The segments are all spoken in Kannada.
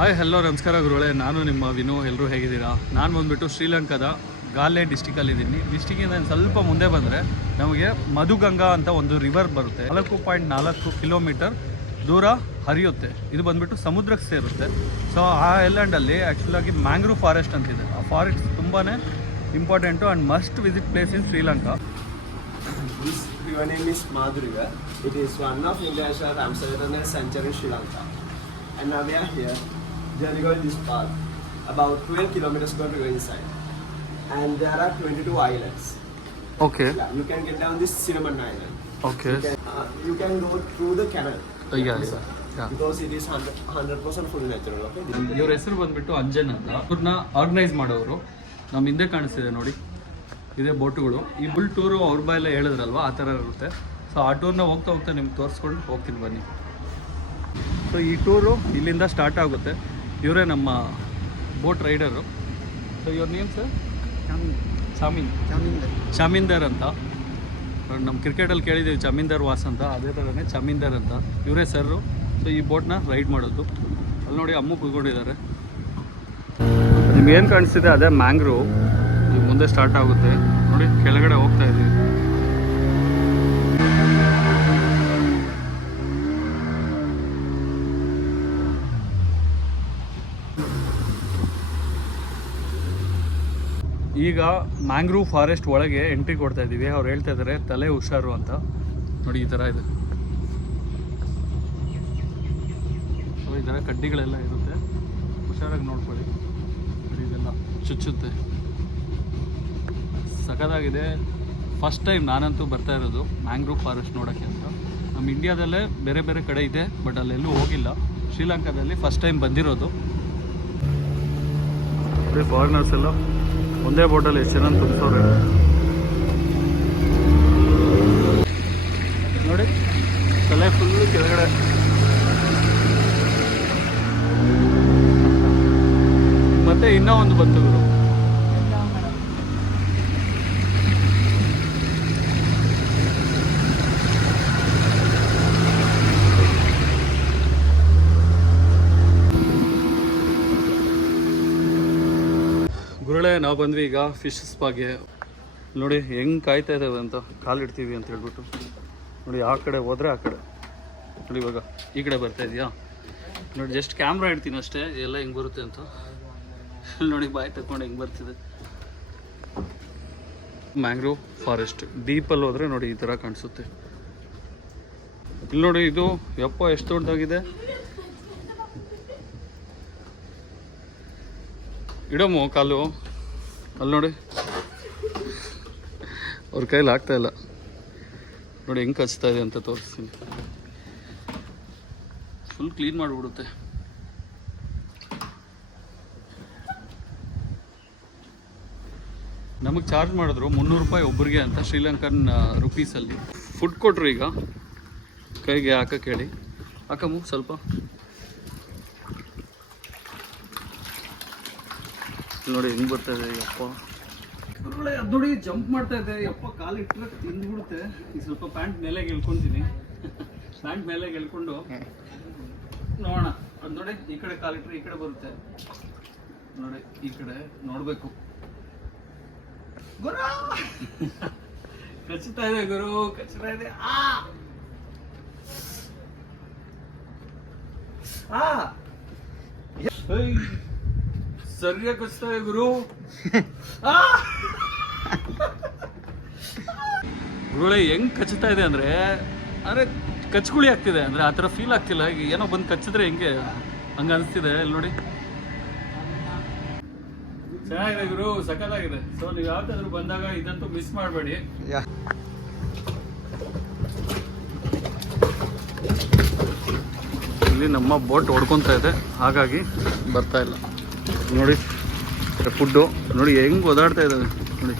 ಹಾಯ್ ಹಲೋ ನಮಸ್ಕಾರ ಗುರುಗಳೇ, ನಾನು ನಿಮ್ಮ ವಿನು. ಎಲ್ಲರೂ ಹೇಗಿದ್ದೀರಾ? ನಾನು ಬಂದುಬಿಟ್ಟು ಶ್ರೀಲಂಕಾದ ಗಾಲೆ ಡಿಸ್ಟಿಕಲ್ಲಿದ್ದೀನಿ. ಡಿಸ್ಟಿಕ್ಕಿಂದ ಸ್ವಲ್ಪ ಮುಂದೆ ಬಂದರೆ ನಮಗೆ ಮಧುಗಂಗಾ ಅಂತ ಒಂದು ರಿವರ್ ಬರುತ್ತೆ. 4.4 ಕಿಲೋಮೀಟರ್ ದೂರ ಹರಿಯುತ್ತೆ. ಇದು ಬಂದುಬಿಟ್ಟು ಸಮುದ್ರಕ್ಕೆ ಸೇರುತ್ತೆ. ಸೊ ಆ ಐಲ್ಯಾಂಡಲ್ಲಿ ಆ್ಯಕ್ಚುಲಾಗಿ ಮ್ಯಾಂಗ್ರೂವ್ ಫಾರೆಸ್ಟ್ ಅಂತಿದೆ. ಆ ಫಾರೆಸ್ಟ್ ತುಂಬಾ important and must visit place in Sri Lanka. This river name is Madhu River. It is one of India's Ramsar sanctuary in Sri Lanka. And now we are here. Journey going this path. About 12 kilometers going to go inside. And there are 22 islands. Okay Yeah, you can get down this Cinnamon Island. Okay You can go through the canal. Yeah. Because it is 100% full natural. Okay. ಇವ್ರ ಹೆಸರು ಬಂದುಬಿಟ್ಟು ಅಂಜನ್ ಅಂತ. ಇವ್ರನ್ನ ಆರ್ಗನೈಸ್ ಮಾಡೋರು. ನಮ್ಮ ಹಿಂದೆ ಕಾಣಿಸ್ತಿದೆ ನೋಡಿ, ಇದೇ ಬೋಟುಗಳು. ಈ ಬುಲ್ ಟೂರು ಅವ್ರ ಬಾಯೆಲ್ಲ ಹೇಳಿದ್ರಲ್ವ, ಆ ಥರ ಇರುತ್ತೆ. ಸೊ ಆ ಟೂರ್ನ ಹೋಗ್ತಾ ನಿಮ್ಗೆ ತೋರಿಸ್ಕೊಂಡು ಹೋಗ್ತೀನಿ ಬನ್ನಿ. ಸೊ ಈ ಟೂರು ಇಲ್ಲಿಂದ ಸ್ಟಾರ್ಟ್ ಆಗುತ್ತೆ. ಇವರೇ ನಮ್ಮ ಬೋಟ್ ರೈಡರು. ಸೊ ಇವ್ರ ನೇಮ್ ಸರ್? ಚಾಮಿಂದರ್ ಅಂತ. ನಮ್ಮ ಕ್ರಿಕೆಟಲ್ಲಿ ಕೇಳಿದ್ದೀವಿ ಚಮೀಂದರ್ ವಾಸ್ ಅಂತ, ಅದೇ ಥರನೇ ಚಮೀಂದರ್ ಅಂತ ಇವರೇ ಸರ್ರು. ಸೊ ಈ ಬೋಟ್ನ ರೈಡ್ ಮಾಡೋದು. ಅಲ್ಲಿ ನೋಡಿ ಅಮ್ಮು ಕೂತ್ಕೊಂಡಿದ್ದಾರೆ. ನಿಮ್ಗೇನು ಕಾಣಿಸ್ತಿದೆ ಅದೇ ಮ್ಯಾಂಗ್ರೂವ್. ಈಗ ಮುಂದೆ ಸ್ಟಾರ್ಟ್ ಆಗುತ್ತೆ ನೋಡಿ, ಕೆಳಗಡೆ ಹೋಗ್ತಾ ಇದ್ದೀವಿ. ಈಗ ಮ್ಯಾಂಗ್ರೂವ್ ಫಾರೆಸ್ಟ್ ಒಳಗೆ ಎಂಟ್ರಿ ಕೊಡ್ತಾ ಇದ್ದೀವಿ. ಅವ್ರು ಹೇಳ್ತಾ ಇದ್ದಾರೆ ತಲೆ ಹುಷಾರು ಅಂತ. ನೋಡಿ ಈ ಥರ ಇದೆ. ಈ ಥರ ಕಡ್ಡಿಗಳೆಲ್ಲ ಇರುತ್ತೆ, ಹುಷಾರಾಗಿ ನೋಡ್ಕೊಳ್ಳಿ. ಇದೆಲ್ಲ ಚುಚ್ಚುತ್ತೆ. ಸಖತ್ತಾಗಿದೆ. ಫಸ್ಟ್ ಟೈಮ್ ನಾನಂತೂ ಬರ್ತಾ ಇರೋದು ಮ್ಯಾಂಗ್ರೂವ್ ಫಾರೆಸ್ಟ್ ನೋಡೋಕ್ಕೆ ಅಂತ. ನಮ್ಮ ಇಂಡಿಯಾದಲ್ಲೇ ಬೇರೆ ಬೇರೆ ಕಡೆ ಇದೆ, ಬಟ್ ಅಲ್ಲೆಲ್ಲೂ ಹೋಗಿಲ್ಲ. ಶ್ರೀಲಂಕಾದಲ್ಲಿ ಫಸ್ಟ್ ಟೈಮ್ ಬಂದಿರೋದು. ಫಾರಿನರ್ಸ್ ಎಲ್ಲ ಒಂದೇ ಬೋಟಲ್ಲಿ ಎಷ್ಟು ಜನ ತುಂಬಿಸೋರೆ ನೋಡಿ. ತಲೆ ಫುಲ್ಲು ಕೆಳಗಡೆ. ಮತ್ತೆ ಇನ್ನೂ ಒಂದು ಬಂತು ಗುರು. ಗುರುಳೆ, ನಾವು ಬಂದ್ವಿ ಈಗ ಫಿಶ್ ಸ್ಪಾಗೆ. ನೋಡಿ ಹೆಂಗೆ ಕಾಯ್ತಾ ಇದ್ದಾವೆ ಅಂತ, ಕಾಲಿಡ್ತೀವಿ ಅಂತ ಹೇಳ್ಬಿಟ್ಟು. ನೋಡಿ ಆ ಕಡೆ ಹೋದರೆ ಆ ಕಡೆ ನೋಡಿ. ಇವಾಗ ಈ ಕಡೆ ಬರ್ತಾ ಇದೆಯಾ ನೋಡಿ. ಜಸ್ಟ್ ಕ್ಯಾಮ್ರಾ ಇಡ್ತೀನಿ ಅಷ್ಟೇ, ಎಲ್ಲ ಹೆಂಗೆ ಬರುತ್ತೆ ಅಂತ. ನೋಡಿ ಬಾಯಿ ತಗೊಂಡು ಹೆಂಗೆ ಬರ್ತಿದೆ. ಮ್ಯಾಂಗ್ರೋವ್ ಫಾರೆಸ್ಟ್ ಡೀಪಲ್ಲಿ ಹೋದರೆ ನೋಡಿ ಈ ಥರ ಕಾಣಿಸುತ್ತೆ. ಇಲ್ಲಿ ನೋಡಿ, ಇದು ಯಪ್ಪ ಎಷ್ಟು ದೊಡ್ಡದಾಗಿದೆ. ಇಡಮು ಕಾಲು ಅಲ್ಲಿ ನೋಡಿ. ಅವ್ರ ಕೈಲಿ ಆಗ್ತಾ ಇಲ್ಲ ನೋಡಿ, ಹೆಂಗೆ ಕಚ್ತಾ ಇದೆ ಅಂತ ತೋರಿಸ್ತೀನಿ. ಫುಲ್ ಕ್ಲೀನ್ ಮಾಡಿಬಿಡುತ್ತೆ. ನಮಗೆ ಚಾರ್ಜ್ ಮಾಡಿದ್ರು 300 ರೂಪಾಯಿ ಒಬ್ಬರಿಗೆ ಅಂತ, ಶ್ರೀಲಂಕನ್ ರುಪೀಸಲ್ಲಿ. ಫುಡ್ ಕೊಟ್ಟರು ಈಗ ಕೈಗೆ ಹಾಕಕ್ಕೆ ಹೇಳಿ. ಹಾಕಮ್ಮು ಸ್ವಲ್ಪ. ನೋಡಿ ಹೆಂಗೆ ಬರ್ತಾ ಇದೆ ಯಪ್ಪ. ನೋಡಿ ಜಂಪ್ ಮಾಡ್ತಾ ಇದೆ ಯಪ್ಪ. ಕಾಲು ಇಟ್ಟರೆ ತಿಂದ್ಬಿಡುತ್ತೆ. ಈಗ ಸ್ವಲ್ಪ ಪ್ಯಾಂಟ್ ಮೇಲೆ ಎಳ್ಕೊತೀನಿ. ಪ್ಯಾಂಟ್ ಮೇಲೆ ಎಳ್ಕೊಂಡು ನೋಡೋಣ. ಅದು ನೋಡಿ, ಈ ಕಡೆ ಕಾಲಿಟ್ರೆ ಈ ಕಡೆ ಬರುತ್ತೆ ನೋಡಿ. ಈ ಕಡೆ ನೋಡಬೇಕು. ಗುರು ಕಚ್ಚುತ್ತಾ ಇದೆ, ಗುರು ಕಚ್ಚುತ್ತಾ ಇದೆ. ಸರಿಯಾಗಿ ಕಚ್ತಾ ಇದೆ ಗುರು. ಗುರುಳೆ ಹೆಂಗ್ ಕಚ್ಚುತ್ತಾ ಇದೆ ಅಂದ್ರೆ, ಅಂದ್ರೆ ಕಚ್ಗುಳಿ ಆಗ್ತಿದೆ ಅಂದ್ರೆ ಆ ಥರ ಫೀಲ್ ಆಗ್ತಿಲ್ಲ. ಈಗ ಏನೋ ಬಂದು ಕಚ್ಚಿದ್ರೆ ಹೆಂಗೆ ಹಂಗ ಅನಿಸ್ತಿದೆ. ಇಲ್ಲಿ ನೋಡಿ, ಚೆನ್ನಾಗಿದೆ ಗುರು, ಸಖತ್ತಾಗಿದೆ. ಸೊ ನೀವು ಯಾವ್ದಾದ್ರು ಬಂದಾಗ ಇದಂತೂ ಮಿಸ್ ಮಾಡಬೇಡಿ. ಇಲ್ಲಿ ನಮ್ಮ ಬೋಟ್ ಹೊಡ್ಕೊತಾ ಇದೆ, ಹಾಗಾಗಿ ಬರ್ತಾ ಇಲ್ಲ. ನೋಡಿ ಫುಡ್ಡು ನೋಡಿ ಹೆಂಗೆ ಓದಾಡ್ತಾ ಇದ್ದಾವೆ ನೋಡಿ.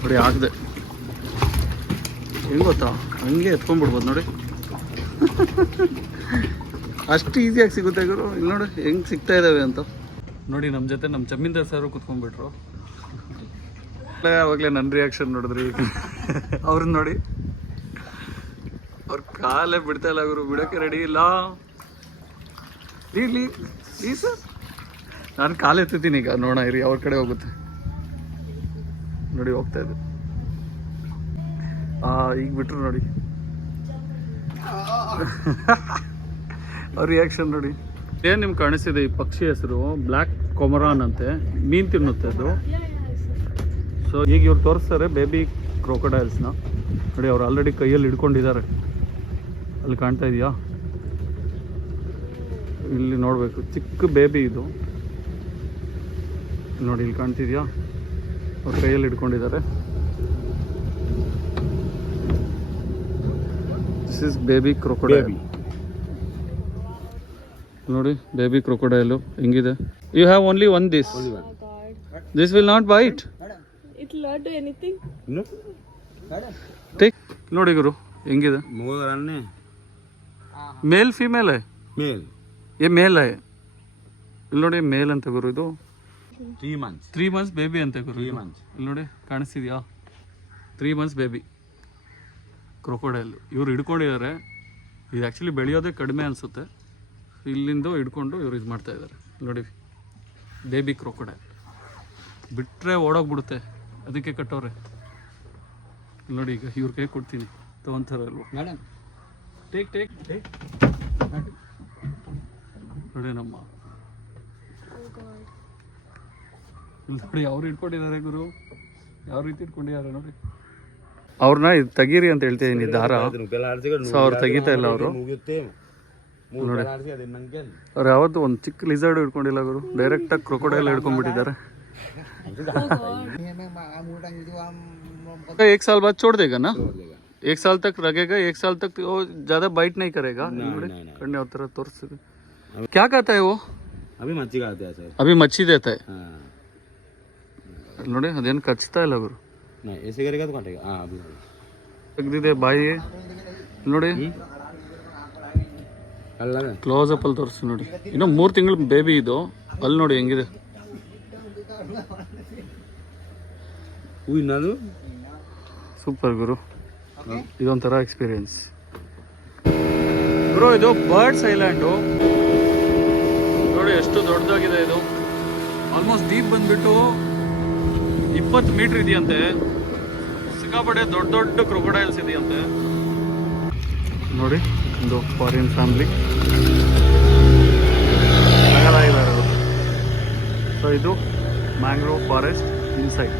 ನೋಡಿ ಆಗದೆ ಹೆಂಗೆ ಗೊತ್ತಾ, ಹಂಗೆ ಎತ್ಕೊಂಡ್ಬಿಡ್ಬೋದು ನೋಡಿ. ಅಷ್ಟು ಈಸಿಯಾಗಿ ಸಿಗುತ್ತೆ ಗುರು. ಇಲ್ಲಿ ನೋಡಿ ಹೆಂಗೆ ಸಿಗ್ತಾ ಇದ್ದಾವೆ ಅಂತ ನೋಡಿ. ನಮ್ಮ ಜೊತೆ ನಮ್ಮ ಚಮೀಂದರ್ ಸರ್ ಕುತ್ಕೊಂಡ್ಬಿಟ್ರು. ಅವಾಗಲೇ ನನ್ನ ರಿಯಾಕ್ಷನ್ ನೋಡಿದ್ರಿ ಅವ್ರನ್ನ ನೋಡಿ. ಅವ್ರ ಕಾಲೇ ಬಿಡ್ತಾ ಇಲ್ಲ ಗುರು, ಬಿಡೋಕ್ಕೆ ರೆಡಿ ಇಲ್ಲ. ಇಲ್ಲಿ ಸರ್ ನಾನು ಕಾಲು ಎತ್ತೀನಿ ಈಗ, ನೋಡೋಣ ಇರಿ ಅವ್ರ ಕಡೆ ಹೋಗುತ್ತೆ. ನೋಡಿ ಹೋಗ್ತಾ ಇದೆ. ಈಗ ಬಿಟ್ರು ನೋಡಿ ಅವ್ರ ರಿಯಾಕ್ಷನ್ ನೋಡಿ. ಏನ್ ನಿಮ್ಗೆ ಕಾಣಿಸ್ತಿದೆ ಈ ಪಕ್ಷಿ ಹೆಸರು ಬ್ಲ್ಯಾಕ್ ಕೊಮರಾನ್ ಅಂತೆ, ಮೀನ್ ತಿನ್ನುತ್ತೆ ಅದು. ಸೊ ಈಗ ಇವ್ರು ತೋರಿಸ್ತಾರೆ ಬೇಬಿ ಕ್ರೊಕೊಡೈಲ್ಸ್ನ ನೋಡಿ. ಅವ್ರು ಆಲ್ರೆಡಿ ಕೈಯಲ್ಲಿ ಹಿಡ್ಕೊಂಡಿದ್ದಾರೆ, ಅಲ್ಲಿ ಕಾಣ್ತಾ ಇದೆಯಾ? ಇಲ್ಲಿ ನೋಡಬೇಕು, ಚಿಕ್ಕ ಬೇಬಿ ಇದು ನೋಡಿ, ಇಲ್ಲಿ ಕಾಣ್ತಿದ್ಯಾ? ಅವ್ರ ಕೈಯಲ್ಲಿ ಹಿಡ್ಕೊಂಡಿದ್ದಾರೆ. ದಿಸ್ ಇಸ್ ಬೇಬಿ ಕ್ರೊಕೊಡೈಲ್ ನೋಡಿ, ಬೇಬಿ ಕ್ರೊಕೊಡೈಲು ಹೆಂಗಿದೆ. You have only one this. This will not bite. It will not do anything. No. Take ನೋಡಿ ಗುರು ಹೆಂಗಿದೆ. Male female Male. ये ಮೇಲ್ ಇಲ್ಲಿ ನೋಡಿ, ಮೇಲ್ ಅಂತ ಗುರು. ಇದು 3 months. 3 months ಬೇಬಿ ಅಂತ ಗುರು. 3 months. ಇಲ್ಲಿ ನೋಡಿ ಕಾಣಿಸ್ತಿದ್ಯಾ? 3 months ಬೇಬಿ ಕ್ರೊಕೊಡೈಲ್ ಇವ್ರು ಹಿಡ್ಕೊಂಡಿದ್ದಾರೆ. ಇದು ಆ್ಯಕ್ಚುಲಿ ಬೆಳೆಯೋದೇ ಕಡಿಮೆ ಅನಿಸುತ್ತೆ. ಇಲ್ಲಿಂದ ಹಿಡ್ಕೊಂಡು ಇವ್ರು ಇದು ಮಾಡ್ತಾ ಇದ್ದಾರೆ ನೋಡಿ. ಬೇಬಿ ಕ್ರೊಕೊಡೈಲ್ ಬಿಟ್ಟರೆ ಓಡೋಗ್ಬಿಡುತ್ತೆ, ಅದಕ್ಕೆ ಕಟ್ಟೋರೆ. ಇಲ್ಲಿ ನೋಡಿ, ಈಗ ಇವ್ರ ಕೈ ಕೊಡ್ತೀನಿ, ತೊಗೊಂತಾರಲ್ವ. ಟೇಕ್ ಟೇಕ್ ಟೇಕ್ ನೋಡಿ ನಮ್ಮ ಇಲ್ಲಿ ನೋಡಿ ಅವ್ರು ಇಟ್ಕೊಂಡಿದ್ದಾರೆ ಗುರು. ಯಾವ ರೀತಿ ಇಟ್ಕೊಂಡಿದ್ದಾರೆ ನೋಡಿ. ಅವ್ರನ್ನ ಇದು ತೆಗೀರಿ ಅಂತ ಹೇಳ್ತಾ ಇದೀನಿ, ದಾರ. ಸೊ ಅವ್ರು ತೆಗಿತಾ ಇಲ್ಲ ಅವರು ನೋಡಿ. ಅವ್ರು ಯಾವತ್ತು ಒಂದು ಚಿಕ್ಕ ಲಿಸರ್ಡ್ ಹಿಡ್ಕೊಂಡಿಲ್ಲ ಗುರು, ಡೈರೆಕ್ಟಾಗಿ ಕ್ರೊಕೊಡೈಲ್ ಹಿಡ್ಕೊಂಡ್ಬಿಟ್ಟಿದ್ದಾರೆ. एक साल बाद छोड़ देगा ना? 1 साल तक रखेगा, 1 साल तक वो ज्यादा बाइट नहीं करेगा. करने होता है तोड़ से. क्या कहता है वो? अभी मच्छी खाते हैं सर. अभी मच्छी देता है. ನೋಡಿ ಅದೇನು ಕಚ್ತಾ ಇಲ್ಲ ಗುರು. ऐसे करेगा तो काटेगा. हाँ अभी ತೆಗ್ದಿದೆ ಬಾಯಿ ನೋಡಿ. ಕ್ಲೋಸ್ ಅಪ್ ಅಲ್ಲಿ ತೋರಿಸಿ ನೋಡಿ. ಇನ್ನೂ 3 ತಿಂಗಳು ಬೇಬಿ ಇದು. ಅಲ್ಲಿ ನೋಡಿ ಹೆಂಗಿದೆ. ಸೂಪರ್ ಗುರು, ಇದೊಂಥರ ಎಕ್ಸ್ಪೀರಿಯನ್ಸ್ ಗುರು. ಇದು ಬರ್ಡ್ಸ್ ಐಲ್ಯಾಂಡು ನೋಡಿ, ಎಷ್ಟು ದೊಡ್ಡದಾಗಿದೆ ಇದು. ಆಲ್ಮೋಸ್ಟ್ ಡೀಪ್ ಬಂದ್ಬಿಟ್ಟು 20 ಮೀಟರ್ ಇದೆಯಂತೆ. ಸಿಕ್ಕಾಪಟ್ಟೆ ದೊಡ್ಡ ದೊಡ್ಡ ಕ್ರೊಕೊಡೈಲ್ಸ್ ಇದೆಯಂತೆ ನೋಡಿ. ಒಂದು ಫಾರಿನ್ ಫ್ಯಾಮಿಲಿ ತಗಲಾಗಿದ್ದಾರೆ ಅವರು. ಸೊ ಇದು ಮ್ಯಾಂಗ್ರೋವ್ ಫಾರೆಸ್ಟ್ ಇನ್ಸೈಡ್.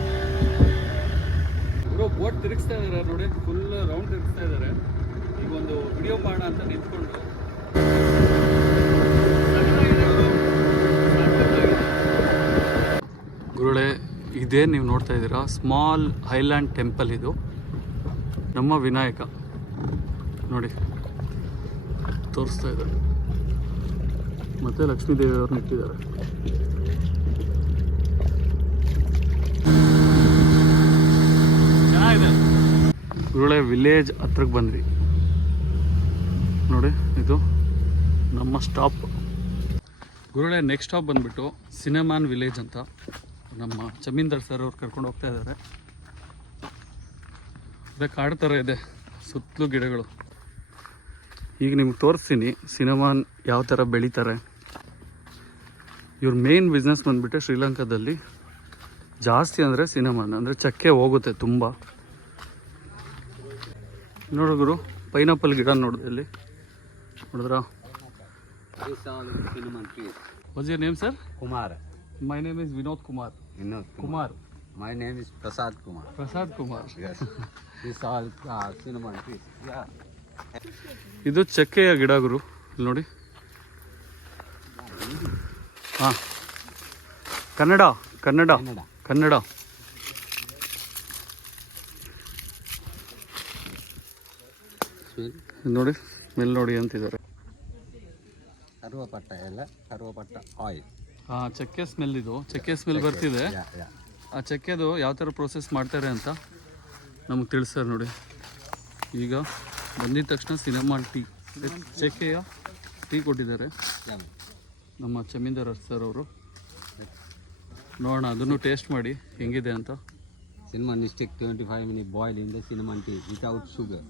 ಇವರು ಬೋಟ್ ತಿರುಗಿಸ್ತಾ ಇದ್ದಾರೆ ನೋಡಿ, ಫುಲ್ ರೌಂಡ್ ತಿರುಗಿಸ್ತಾ ಇದ್ದಾರೆ. ಈಗ ಒಂದು ವಿಡಿಯೋ ಮಾಡೋಣ ಅಂತ ನಿಂತ್ಕೊಂಡು. ಗುರುಳೆ, ಇದೇ ನೀವು ನೋಡ್ತಾ ಇದ್ದೀರಾ ಸ್ಮಾಲ್ ಹೈಲ್ಯಾಂಡ್ ಟೆಂಪಲ್. ಇದು ನಮ್ಮ ವಿನಾಯಕ ನೋಡಿ, ತೋರಿಸ್ತಾ ಇದ್ದಾರೆ. ಮತ್ತೆ ಲಕ್ಷ್ಮೀ ದೇವಿಯವ್ರು ನಿಂತಿದ್ದಾರೆ. ಚೆನ್ನಾಗಿದೆ ಗುರುಳೆ. ವಿಲೇಜ್ ಹತ್ರಕ್ಕೆ ಬಂದ್ವಿ ನೋಡಿ. ಇದು ನಮ್ಮ ಸ್ಟಾಪ್ ಗುರುಳೆ. ನೆಕ್ಸ್ಟ್ ಸ್ಟಾಪ್ ಬಂದ್ಬಿಟ್ಟು ಸಿನೆಮಾನ್ ವಿಲೇಜ್ ಅಂತ. ನಮ್ಮ ಜಮೀನ್ದಾರ್ ಸರ್ ಅವ್ರು ಕರ್ಕೊಂಡು ಹೋಗ್ತಾ ಇದ್ದಾರೆ. ಅದೇ ಕಾಡು ಥರ ಇದೆ, ಸುತ್ತಲೂ ಗಿಡಗಳು. ಈಗ ನಿಮ್ಗೆ ತೋರಿಸ್ತೀನಿ ಸಿನೆಮಾನ್ ಯಾವ ಥರ ಬೆಳೀತಾರೆ. ಇವ್ರ ಮೇನ್ ಬಿಸ್ನೆಸ್ ಬಂದುಬಿಟ್ಟು ಶ್ರೀಲಂಕಾದಲ್ಲಿ ಜಾಸ್ತಿ ಅಂದರೆ ಸಿನೆಮಾನ್, ಅಂದರೆ ಚಕ್ಕೆ ಹೋಗುತ್ತೆ ತುಂಬ. ನೋಡು ಗುರು, ಪೈನಾಪಲ್ ಗಿಡ ನೋಡಿದೆ ಇಲ್ಲಿ, ನೋಡಿದ್ರಾ? What's your name sir? Kumar. My name is Vinod Kumar. Vinod Kumar. My name is Prasad Kumar. Prasad Kumar. Yes. This all cinnamon trees. Yeah. ಇದು ಚಕ್ಕೆಯ ಗಿಡ ಗುರು, ಇಲ್ಲಿ ನೋಡಿ. ಹಾಂ, ಕನ್ನಡ ಕನ್ನಡ ಕನ್ನಡ. ನೋಡಿ ಸ್ಮೆಲ್ ನೋಡಿ ಅಂತಿದ್ದಾರೆ. ಕರುವಪಟ್ಟ ಎಲ್ಲ, ಕರುವಪಟ್ಟ ಆಯಿಲ್. ಹಾಂ, ಚಕ್ಕೆ ಸ್ಮೆಲ್. ಇದು ಚಕ್ಕೆ ಸ್ಮೆಲ್ ಬರ್ತಿದೆ. ಆ ಚಕ್ಕೆದು ಯಾವ ಥರ ಪ್ರೋಸೆಸ್ ಮಾಡ್ತಾರೆ ಅಂತ ನಮಗೆ ತಿಳಿಸ್ತಾರೆ ನೋಡಿ. ಈಗ ಬಂದಿದ ತಕ್ಷಣ ಸಿನೆಮಾನ್ ಟೀ, ಚಕ್ಕೆಯ ಟೀ ಕೊಟ್ಟಿದ್ದಾರೆ ನಮ್ಮ ಜಮೀನ್ದಾರ್ ಸರ್ ಅವರು. ನೋಡೋಣ, ಅದನ್ನು ಟೇಸ್ಟ್ ಮಾಡಿ ಹೆಂಗಿದೆ ಅಂತ. Cinnamon stick 25 minutes boil in the cinnamon tea without sugar.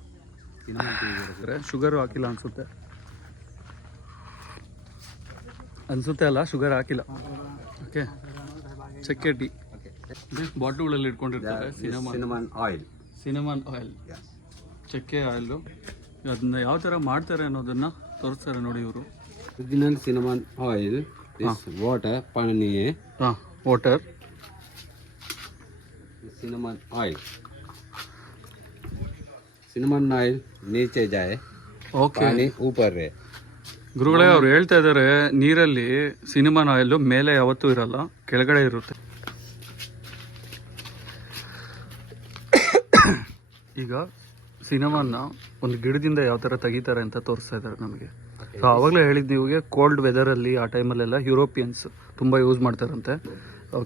Sugar ಹಾಕಿಲ್ಲ ಅನ್ಸುತ್ತೆ ಅಲ್ಲ, ಶುಗರ್ ಹಾಕಿಲ್ಲ. ಓಕೆ, ಚಕ್ಕೆ ಟೀ ಬಾಟುಗಳಲ್ಲಿ ಇಟ್ಕೊಂಡಿರ್ತಾರೆ. ಸಿನಮನ್ ಆಯಿಲ್, ಚಕ್ಕೆ ಆಯಿಲು. ಅದನ್ನ ಯಾವ ಥರ ಮಾಡ್ತಾರೆ ಅನ್ನೋದನ್ನ ತೋರಿಸ್ತಾರೆ ನೋಡಿ ಇವರು. Original cinnamon oil, this water, pani hai. Water, Cinnamon oil. Cinnamon oil नीचे जाए, ಓಕೆ. पानी ऊपर रहे. ಗುರುಗಳೇ ಅವ್ರು ಹೇಳ್ತಾ ಇದ್ದಾರೆ, ನೀರಲ್ಲಿ ಸಿನಿಮನ್ ಆಯಿಲ್ ಮೇಲೆ ಯಾವತ್ತೂ ಇರಲ್ಲ, ಕೆಳಗಡೆ ಇರುತ್ತೆ. ಈಗ ಸಿನಿಮಾನ ಒಂದು ಗಿಡದಿಂದ ಯಾವ ಥರ ತೆಗಿತಾರೆ ಅಂತ ತೋರಿಸ್ತಾ ಇದ್ದಾರೆ ನಮಗೆ. ಸೊ ಆವಾಗಲೇ ಹೇಳಿದ್ದು ನಿಮಗೆ, ಕೋಲ್ಡ್ ವೆದರಲ್ಲಿ ಆ ಟೈಮಲ್ಲೆಲ್ಲ ಯುರೋಪಿಯನ್ಸ್ ತುಂಬ ಯೂಸ್ ಮಾಡ್ತಾರಂತೆ,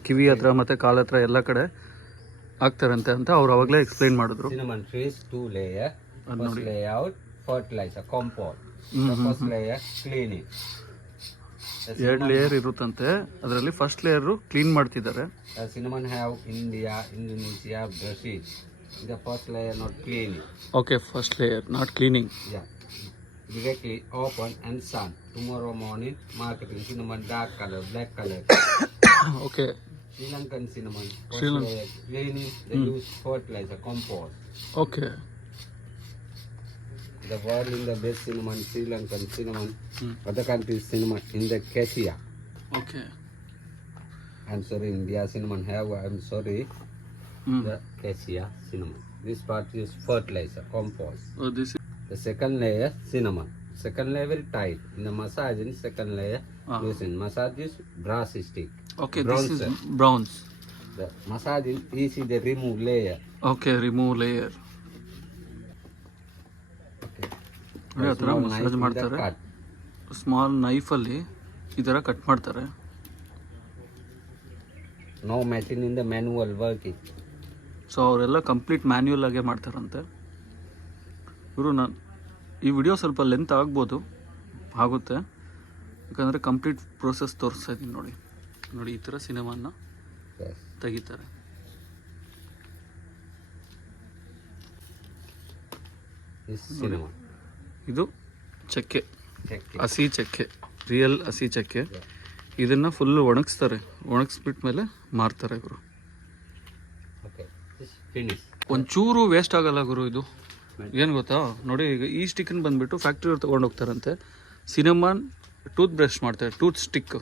ಕಿವಿ ಹತ್ರ ಮತ್ತು ಕಾಲ ಹತ್ರ ಎಲ್ಲ ಕಡೆ ಹಾಕ್ತಾರಂತೆ ಅಂತ ಅವ್ರು ಅವಾಗಲೇ ಎಕ್ಸ್ಪ್ಲೈನ್ ಮಾಡಿದ್ರು. Cinnamon trees 2 layer. First layout fertilizer compost. The first layer cleaning. ಎರಡು ಲೇಯರ್ ಇರುತ್ತಂತೆ, ಅದರಲ್ಲಿ ಫಸ್ಟ್ ಲೇಯರು ಕ್ಲೀನ್ ಮಾಡ್ತಿದ್ದಾರೆ. The cinnamon have India, Indonesia, Brazil. The first layer not cleaning. Okay, first layer not cleaning. Yeah. Directly open and sun. Tomorrow morning marketing cinnamon dark color, black color. Okay, Sri Lankan cinnamon. Sri Lanka. Cleaning, they use fertilizer compost. Okay. The world in the best cinnamon, Sri Lankan cinnamon. Other countries cinnamon in the cassia. Okay. I'm sorry, India cinnamon have. I'm sorry, the cassia cinnamon. This part is fertilizer compost. This The second layer cinnamon. Second layer very tight. In the massaging, second layer loosen. Massage is brass stick. Okay, this is browns. The massaging easy the remove layer. Okay, remove layer. ನೋಡಿ ಆ ಥರ Small massage knife with the ಮಾಡ್ತಾರೆ. cut. ಸ್ಮಾಲ್ ನೈಫಲ್ಲಿ ಈ ಥರ ಕಟ್ ಮಾಡ್ತಾರೆ. No machine in the manual working. So ಅವರೆಲ್ಲ ಕಂಪ್ಲೀಟ್ ಮ್ಯಾನ್ಯುಯಲ್ ಆಗೇ ಮಾಡ್ತಾರಂತೆ. ಇವರು ನಾನು ಈ ವಿಡಿಯೋ ಸ್ವಲ್ಪ ಲೆಂತ್ ಆಗ್ಬೋದು, ಆಗುತ್ತೆ, ಯಾಕಂದರೆ ಕಂಪ್ಲೀಟ್ ಪ್ರೋಸೆಸ್ ತೋರಿಸ್ತಾ ಇದ್ದೀನಿ ನೋಡಿ. ನೋಡಿ ಈ ಥರ ಸಿನಿಮಾನ Yes. ತೆಗಿತಾರೆ. This cinnamon. ಇದು ಚಕ್ಕೆ, Check it. ಹಸಿ ಚಕ್ಕೆ, ರಿಯಲ್ ಹಸಿ ಚಕ್ಕೆ. ಇದನ್ನು ಫುಲ್ಲು ಒಣಗಿಸ್ತಾರೆ, ಒಣಗಿಸ್ಬಿಟ್ಮೇಲೆ ಮಾರ್ತಾರೆ ಇವರು. Okay. This finish. ಒಂಚೂರು ವೇಸ್ಟ್ ಆಗಲ್ಲ ಗುರು. ಇದು ಏನು ಗೊತ್ತಾ ನೋಡಿ, ಈಗ ಈ ಸ್ಟಿಕ್ಕನ್ನು ಬಂದುಬಿಟ್ಟು ಫ್ಯಾಕ್ಟ್ರಿಯವ್ರು ತೊಗೊಂಡು ಹೋಗ್ತಾರಂತೆ. ಸಿನಮನ್ ಟೂತ್ ಬ್ರಷ್ ಮಾಡ್ತಾರೆ, ಟೂತ್ ಸ್ಟಿಕ್,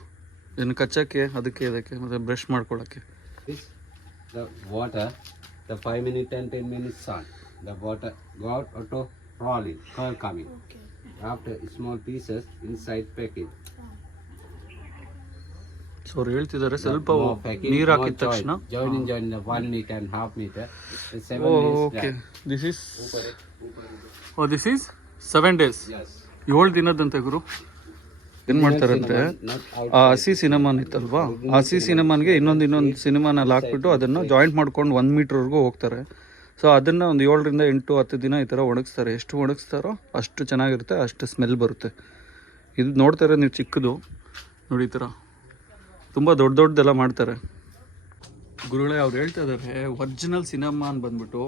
ಇದನ್ನು ಕಚ್ಚೋಕ್ಕೆ, ಅದಕ್ಕೆ ಇದಕ್ಕೆ, ಮತ್ತು ಬ್ರಷ್ ಮಾಡ್ಕೊಳ್ಳೋಕ್ಕೆ. This the water, the 5 minutes and 10 minutes sun. The water go out auto rolling, curl coming. After small pieces inside packet. So ಅವ್ರು ಹೇಳ್ತಿದ್ದಾರೆ, ಸ್ವಲ್ಪ More packing, ನೀರು more ಹಾಕಿದ ತಕ್ಷಣ. join the 1 meter and half meter. The 7 okay, days. This is 7 days. Yes. 7 ದಿನದಂತೆ ಗುರು. ಏನು ಮಾಡ್ತಾರಂತೆ, Not out. ಆ ಹಸಿ ಸಿನಮನ್ ಇತ್ತಲ್ವಾ, ಆ ಹಸಿ ಸಿನಮನ್ಗೆ ಇನ್ನೊಂದು ಸಿನಿಮಾನಲ್ಲಿ ಹಾಕ್ಬಿಟ್ಟು ಅದನ್ನು ಜಾಯಿಂಟ್ ಮಾಡ್ಕೊಂಡು 1 ಮೀಟ್ರ್ವರೆಗೂ ಹೋಗ್ತಾರೆ. ಸೊ ಅದನ್ನು ಒಂದು 7 ರಿಂದ 8 10 ದಿನ ಈ ಥರ ಒಣಗಿಸ್ತಾರೆ. ಎಷ್ಟು ಒಣಗಿಸ್ತಾರೋ ಅಷ್ಟು ಚೆನ್ನಾಗಿರುತ್ತೆ, ಅಷ್ಟು ಸ್ಮೆಲ್ ಬರುತ್ತೆ. ಇದು ನೋಡ್ತಾರೆ ನೀವು, ಚಿಕ್ಕದು ನೋಡಿ, ಈ ಥರ ತುಂಬ ದೊಡ್ಡದೆಲ್ಲ ಮಾಡ್ತಾರೆ. ಗುರುಗಳೇ ಅವ್ರು ಹೇಳ್ತಾ ಇದ್ದಾರೆ, ಒರಿಜಿನಲ್ ಸಿನಮಾನ್ ಬಂದ್ಬಿಟ್ಟು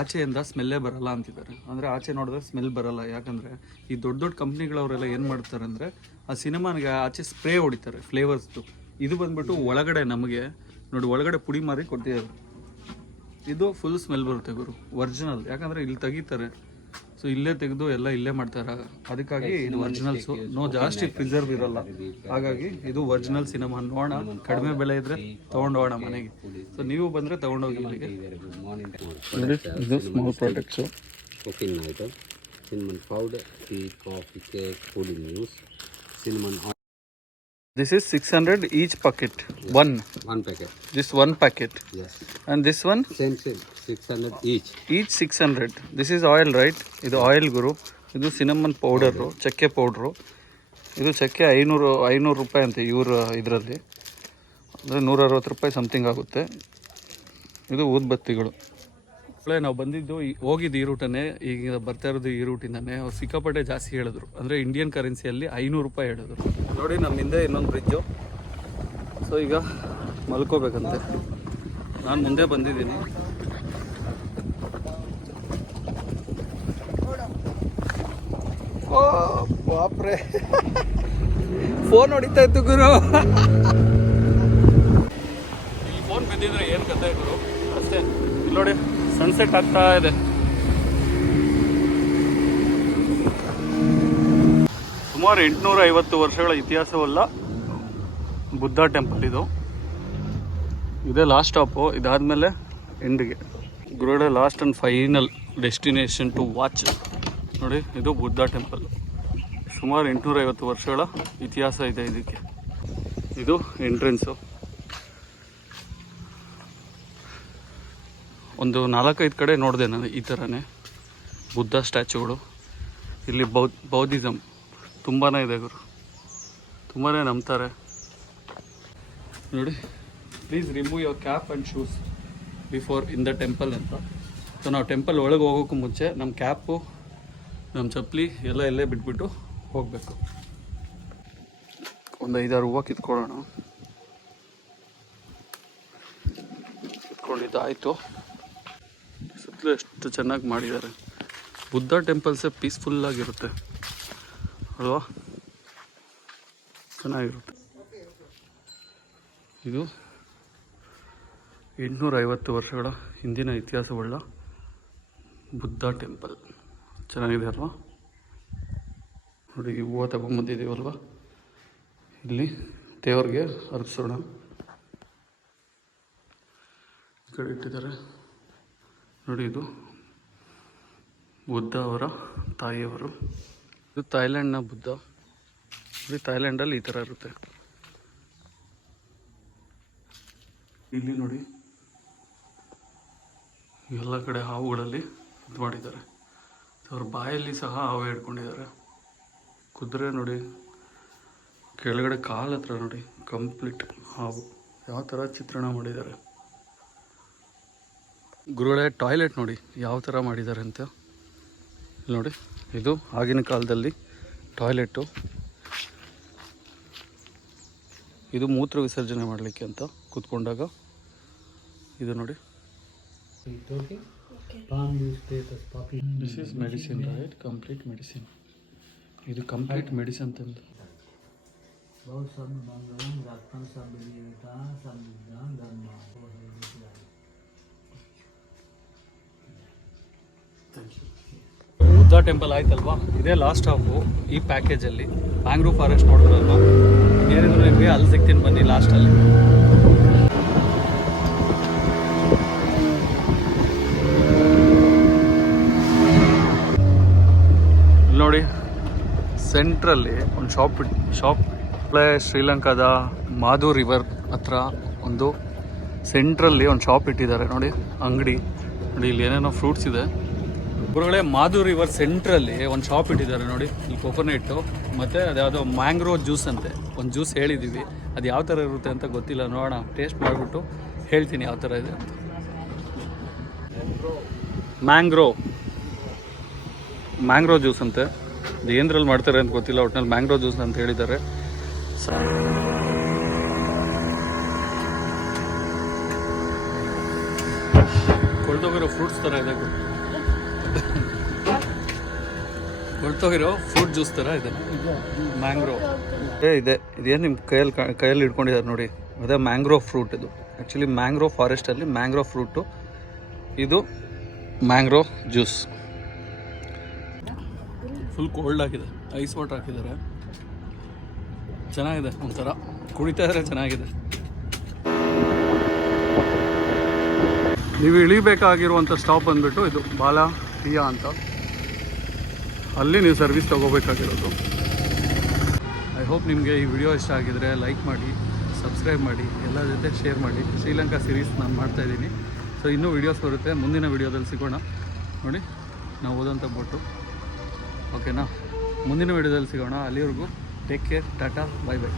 ಆಚೆಯಿಂದ ಸ್ಮೆಲ್ಲೇ ಬರಲ್ಲ ಅಂತಿದ್ದಾರೆ. ಅಂದರೆ ಆಚೆ ನೋಡಿದ್ರೆ ಸ್ಮೆಲ್ ಬರಲ್ಲ, ಯಾಕಂದರೆ ಈ ದೊಡ್ಡ ಕಂಪ್ನಿಗಳವರೆಲ್ಲ ಏನು ಮಾಡ್ತಾರೆ ಅಂದರೆ ಆ ಸಿನಿಮಾನಿಗೆ ಆಚೆ ಸ್ಪ್ರೇ ಹೊಡಿತಾರೆ ಫ್ಲೇವರ್ಸ್ದು. ಇದು ಬಂದ್ಬಿಟ್ಟು ಒಳಗಡೆ ನಮಗೆ ನೋಡಿ, ಒಳಗಡೆ ಪುಡಿ ಮಾರಿ ಕೊಡ್ತಿದ್ದಾರೆ. ಇದು ಫುಲ್ ಸ್ಮೆಲ್ ಬರುತ್ತೆ ಗುರು, ಒರಿಜಿನಲ್. ಯಾಕಂದರೆ ಇಲ್ಲಿ ತೆಗಿತಾರೆ, ಸೊ ಇಲ್ಲೇ ತೆಗೆದು ಎಲ್ಲ ಇಲ್ಲೇ ಮಾಡ್ತಾರೆ. ಅದಕ್ಕಾಗಿ ಇದು ಒರಿಜಿನಲ್ಸು, ಜಾಸ್ತಿ ಪ್ರಿಸರ್ವ್ ಇರಲ್ಲ. ಹಾಗಾಗಿ ಇದು ಒರಿಜಿನಲ್ ಸಿನಿಮಾ. ನೋಡೋಣ, ಕಡಿಮೆ ಬೆಲೆ ಇದ್ದರೆ ತೊಗೊಂಡೋಗೋಣ ಮನೆಗೆ. ಸೊ ನೀವು ಬಂದರೆ ತೊಗೊಂಡೋಗಿ ಇಲ್ಲಿಗೆ. Very good morning. ನೋಡಿ, ಇದು small products. Cooking item. Cinnamon powder, tea, coffee, cake, pudding use. Cinnamon oil. This is 600 each packet. One. 1 packet. This one packet. Yes. And this one? Same. 600 each. Each 600. This is oil, right? ಇದು ಆಯಿಲ್ ಗುರು. ಇದು ಸಿನಮನ್ ಪೌಡರು, ಚಕ್ಕೆ ಪೌಡ್ರು. ಇದು ಚಕ್ಕೆ 500 ರೂಪಾಯಿ ಅಂತೆ ಇವ್ರ ಇದರಲ್ಲಿ. ಅಂದರೆ 160 ರೂಪಾಯಿ ಸಮಥಿಂಗ್ ಆಗುತ್ತೆ. ಇದು ಊದ್ಬತ್ತಿಗಳು. ನಾವು ಬಂದಿದ್ದು ಹೋಗಿದ್ದು ಈ ರೂಟನ್ನೇ, ಈಗ ಬರ್ತಾ ಇರೋದು ಈ ರೂಟಿಂದಾನೆ. ಅವ್ರು ಸಿಕ್ಕಾಪಟ್ಟೆ ಜಾಸ್ತಿ ಹೇಳಿದ್ರು, ಅಂದರೆ ಇಂಡಿಯನ್ ಕರೆನ್ಸಿಯಲ್ಲಿ 500 ರೂಪಾಯಿ ಹೇಳಿದ್ರು. ನೋಡಿ, ನಮ್ಮ ಹಿಂದೆ ಇನ್ನೊಂದು ಬ್ರಿಡ್ಜು. ಸೊ ಈಗ ಮಲ್ಕೋಬೇಕಂತೆ. ನಾನು ಮುಂದೆ ಬಂದಿದ್ದೀನಿ. ಓ ಬಾಪ್ರೆ ಫೋನ್ ಹೊಡಿತಾ ಇತ್ತು ಗುರು. ಇಲ್ಲಿ ಫೋನ್ ಬಿದ್ದಿದ್ರೆ ಏನು ಕತೆ ಗುರು ಅಷ್ಟೇ. ಇಲ್ಲಿ ನೋಡಿ ಸನ್ಸೆಟ್ ಆಗ್ತಾ ಇದೆ. ಸುಮಾರು 850 ವರ್ಷಗಳ ಇತಿಹಾಸವಲ್ಲ ಬುದ್ಧ ಟೆಂಪಲ್ ಇದು. ಇದೇ ಲಾಸ್ಟ್ ಸ್ಟಾಪು. ಇದಾದಮೇಲೆ ಎಂಡಿಗೆ ಗುರುಡೆ last and final destination to watch. ನೋಡಿ ಇದು ಬುದ್ಧ ಟೆಂಪಲ್. ಸುಮಾರು 850 ವರ್ಷಗಳ ಇತಿಹಾಸ ಇದೆ ಇದಕ್ಕೆ. ಇದು ಎಂಟ್ರೆನ್ಸು. ಒಂದು 4-5 ಕಡೆ ನೋಡಿದೆ ನಾನು ಈ ಥರನೇ ಬುದ್ಧ ಸ್ಟ್ಯಾಚುಗಳು. ಇಲ್ಲಿ ಬೌದ್ಧಿಸಮ್ ತುಂಬಾ ಇದೆ ಗುರು, ತುಂಬಾ ನಂಬ್ತಾರೆ. ನೋಡಿ please remove your cap and shoes before in the temple ಅಂತ. ಸೊ ನಾವು ಟೆಂಪಲ್ ಒಳಗೆ ಹೋಗೋಕ್ಕೂ ಮುಂಚೆ ನಮ್ಮ ಕ್ಯಾಪು ನಮ್ಮ ಚಪ್ಪಲಿ ಎಲ್ಲ ಇಲ್ಲೇ ಬಿಟ್ಬಿಟ್ಟು ಹೋಗಬೇಕು. ಒಂದು 5-6 ಹೂವು ಕಿತ್ಕೊಳ್ಳೋಣ. ಕಿತ್ಕೊಂಡಿದ್ದಾಯಿತು. ಸುತ್ತಲೂ ಎಷ್ಟು ಚೆನ್ನಾಗಿ ಮಾಡಿದ್ದಾರೆ. ಬುದ್ಧ ಟೆಂಪಲ್ಸೇ ಪೀಸ್ಫುಲ್ಲಾಗಿರುತ್ತೆ ಅಲ್ವಾ, ಚೆನ್ನಾಗಿರುತ್ತೆ. ಇದು 850 ವರ್ಷಗಳ ಹಿಂದಿನ ಇತಿಹಾಸವುಳ್ಳ ಬುದ್ಧ ಟೆಂಪಲ್. ಚೆನ್ನಾಗಿದೆ ಅಲ್ವಾ. ನೋಡಿ ಹೂವು ತಗೊಂಬಂದಿದ್ದೀವಲ್ವ, ಇಲ್ಲಿ ದೇವ್ರಿಗೆ ಅರ್ಪಿಸೋಣ. ಈ ಕಡೆ ಇಟ್ಟಿದ್ದಾರೆ ನೋಡಿ. ಇದು ಬುದ್ಧ ಅವರ ತಾಯಿಯವರು. ಇದು ಥಾಯ್ಲ್ಯಾಂಡ್ನ ಬುದ್ಧ. ನೋಡಿ ಥಾಯ್ಲ್ಯಾಂಡಲ್ಲಿ ಈ ಥರ ಇರುತ್ತೆ. ಇಲ್ಲಿ ನೋಡಿ ಎಲ್ಲ ಕಡೆ ಹಾವುಗಳಲ್ಲಿ ಇದು ಮಾಡಿದ್ದಾರೆ. ಅವ್ರ ಬಾಯಲ್ಲಿ ಸಹ ಹಾವು ಹಿಡ್ಕೊಂಡಿದ್ದಾರೆ. ಕುದುರೆ ನೋಡಿ ಕೆಳಗಡೆ ಕಾಲು ಹತ್ರ ನೋಡಿ ಕಂಪ್ಲೀಟ್ ಹಾವು. ಯಾವ ಥರ ಚಿತ್ರಣ ಮಾಡಿದ್ದಾರೆ ಗುರುಗಳೇ. ಟಾಯ್ಲೆಟ್ ನೋಡಿ ಯಾವ ಥರ ಮಾಡಿದ್ದಾರೆ ಅಂತ ನೋಡಿ. ಇದು ಆಗಿನ ಕಾಲದಲ್ಲಿ ಟಾಯ್ಲೆಟು. ಇದು ಮೂತ್ರ ವಿಸರ್ಜನೆ ಮಾಡಲಿಕ್ಕೆ ಅಂತ ಕೂತ್ಕೊಂಡಾಗ. ಇದು ನೋಡಿ. This is medicine right, complete medicine. ಇದು ಕಂಪ್ಲೀಟ್ ಮೆಡಿಸಿನ್ ತಂದು. ಬುದ್ಧ ಟೆಂಪಲ್ ಆಯ್ತಲ್ವಾ, ಇದೇ ಲಾಸ್ಟ್ ಸ್ಟಾಪು ಈ ಪ್ಯಾಕೇಜಲ್ಲಿ. ಮ್ಯಾಂಗ್ರೋವ್ ಫಾರೆಸ್ಟ್ ನೋಡಿದ್ರಲ್ವಾ, ಏನಿದ್ರು ನಿಮಗೆ ಅಲ್ಲಿ ಸಿಗ್ತೀನಿ ಬನ್ನಿ ಲಾಸ್ಟಲ್ಲಿ. ನೋಡಿ ಸೆಂಟ್ರಲ್ಲಿ ಒಂದು ಶಾಪ್ ಶ್ರೀಲಂಕಾದ ಮಾಧು ರಿವರ್ ಹತ್ರ ಒಂದು ಸೆಂಟ್ರಲ್ಲಿ ಒಂದು ಶಾಪ್ ಇಟ್ಟಿದ್ದಾರೆ ನೋಡಿ, ಅಂಗಡಿ ನೋಡಿ. ಇಲ್ಲಿ ಏನೇನೋ ಫ್ರೂಟ್ಸ್ ಇದೆ ಗುರುಗಳೇ. ಮಾಧು ರಿವರ್ ಸೆಂಟ್ರಲ್ಲಿ ಒಂದು ಶಾಪ್ ಇಟ್ಟಿದ್ದಾರೆ ನೋಡಿ. ಇಲ್ಲಿ ಕೊಕೊನೆಟ್ಟು ಮತ್ತು ಅದ್ಯಾವುದೋ ಮ್ಯಾಂಗ್ರೋ ಜ್ಯೂಸ್ ಅಂತೆ ಒಂದು ಜ್ಯೂಸ್ ಹೇಳಿದ್ದೀವಿ. ಅದು ಯಾವ ಥರ ಇರುತ್ತೆ ಅಂತ ಗೊತ್ತಿಲ್ಲ, ನೋಡೋಣ ಟೇಸ್ಟ್ ಮಾಡಿಬಿಟ್ಟು ಹೇಳ್ತೀನಿ ಯಾವ ಥರ ಇದೆ ಅಂತ. ಮ್ಯಾಂಗ್ರೋ ಜ್ಯೂಸ್ ಅಂತೆ. ಅದು ಏನರಲ್ಲಿ ಮಾಡ್ತಾರೆ ಅಂತ ಗೊತ್ತಿಲ್ಲ, ಒಟ್ಟಿನಲ್ಲಿ ಮ್ಯಾಂಗ್ರೋ ಜ್ಯೂಸ್ ಅಂತ ಹೇಳಿದ್ದಾರೆ. ಕೊಳ್ತೋಗಿರೋ ಫ್ರೂಟ್ಸ್ ಥರ ಇದೆ, ಕೊಳ್ತೋಗಿರೋ ಫ್ರೂಟ್ ಜ್ಯೂಸ್ ಥರ ಇದೆ ಮ್ಯಾಂಗ್ರೋ. ಇದೆ ಇದೇನು ನಿಮ್ಮ ಕೈಯಲ್ಲಿ ಇಟ್ಕೊಂಡಿದ್ದಾರೆ ನೋಡಿ, ಅದೇ ಮ್ಯಾಂಗ್ರೋ ಫ್ರೂಟ್. ಇದು ಆ್ಯಕ್ಚುಲಿ ಮ್ಯಾಂಗ್ರೋ ಫಾರೆಸ್ಟಲ್ಲಿ ಮ್ಯಾಂಗ್ರೋ ಫ್ರೂಟು. ಇದು ಮ್ಯಾಂಗ್ರೋ ಜ್ಯೂಸ್. ಫುಲ್ ಕೋಲ್ಡ್ ಆಗಿದೆ, ಐಸ್ ವಾಟರ್ ಹಾಕಿದ್ದಾರೆ. ಚೆನ್ನಾಗಿದೆ, ಒಂಥರ ಕುಡಿತಾ ಇದ್ರೆ ಚೆನ್ನಾಗಿದೆ. ನೀವು ಇಳಿಬೇಕಾಗಿರುವಂಥ ಸ್ಟಾಪ್ ಬಂದುಬಿಟ್ಟು ಇದು ಬಾಲಾ ಪಿಯಾ ಅಂತ. ಅಲ್ಲಿ ನೀವು ಸರ್ವಿಸ್ ತೊಗೋಬೇಕಾಗಿರೋದು. ಐ ಹೋಪ್ ನಿಮಗೆ ಈ ವಿಡಿಯೋ ಇಷ್ಟ ಆಗಿದರೆ ಲೈಕ್ ಮಾಡಿ, ಸಬ್ಸ್ಕ್ರೈಬ್ ಮಾಡಿ, ಎಲ್ಲ ಜೊತೆ ಶೇರ್ ಮಾಡಿ. ಶ್ರೀಲಂಕಾ ಸೀರೀಸ್ ನಾನು ಮಾಡ್ತಾಯಿದ್ದೀನಿ. ಸೊ ಇನ್ನೂ ವೀಡಿಯೋಸ್ ಬರುತ್ತೆ, ಮುಂದಿನ ವೀಡಿಯೋದಲ್ಲಿ ಸಿಗೋಣ. ನೋಡಿ ನಾವು ಓದೋಂಥ ಬೋಟು. ಓಕೆನಾ, ಮುಂದಿನ ವೀಡಿಯೋದಲ್ಲಿ ಸಿಗೋಣ. ಅಲ್ಲಿವರೆಗೂ take care, Tata, bye bye.